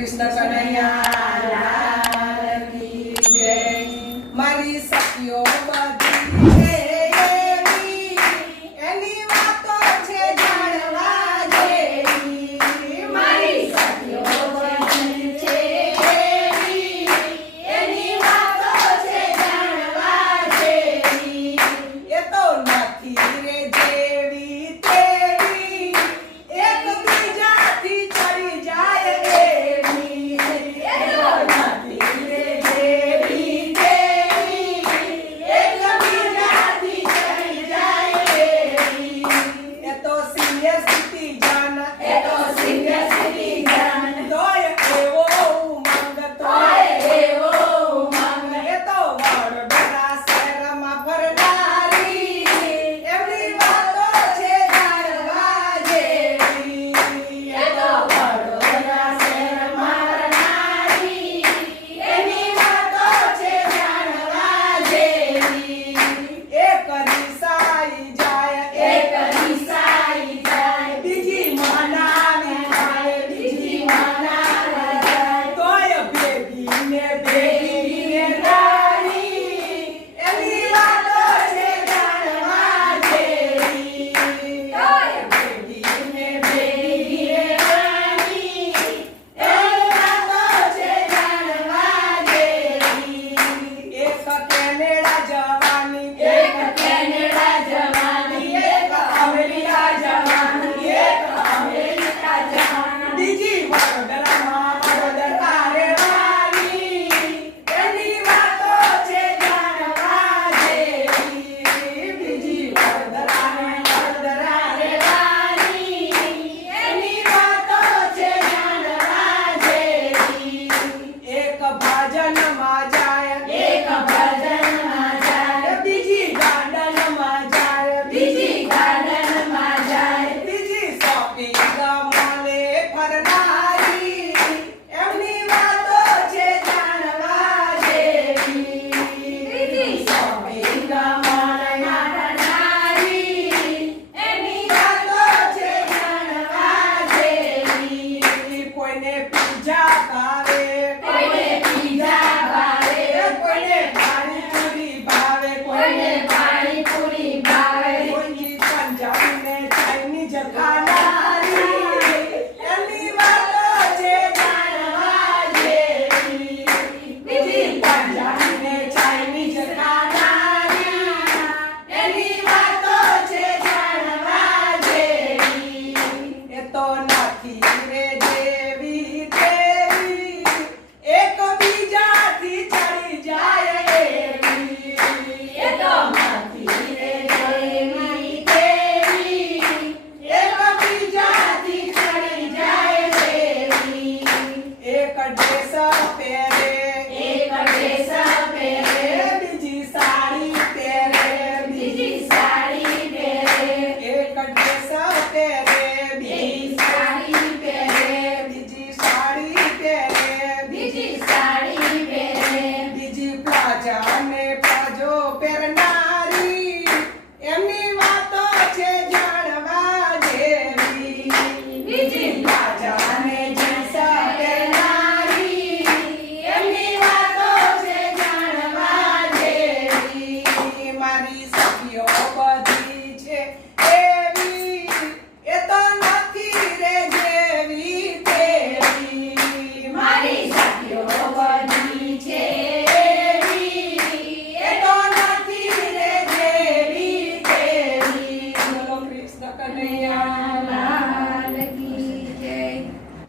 Krishna Kanaya. carneira de અને પાજો પહેરનારી એમની વાતો છે જાણવા જેવી. બીજી રાજા.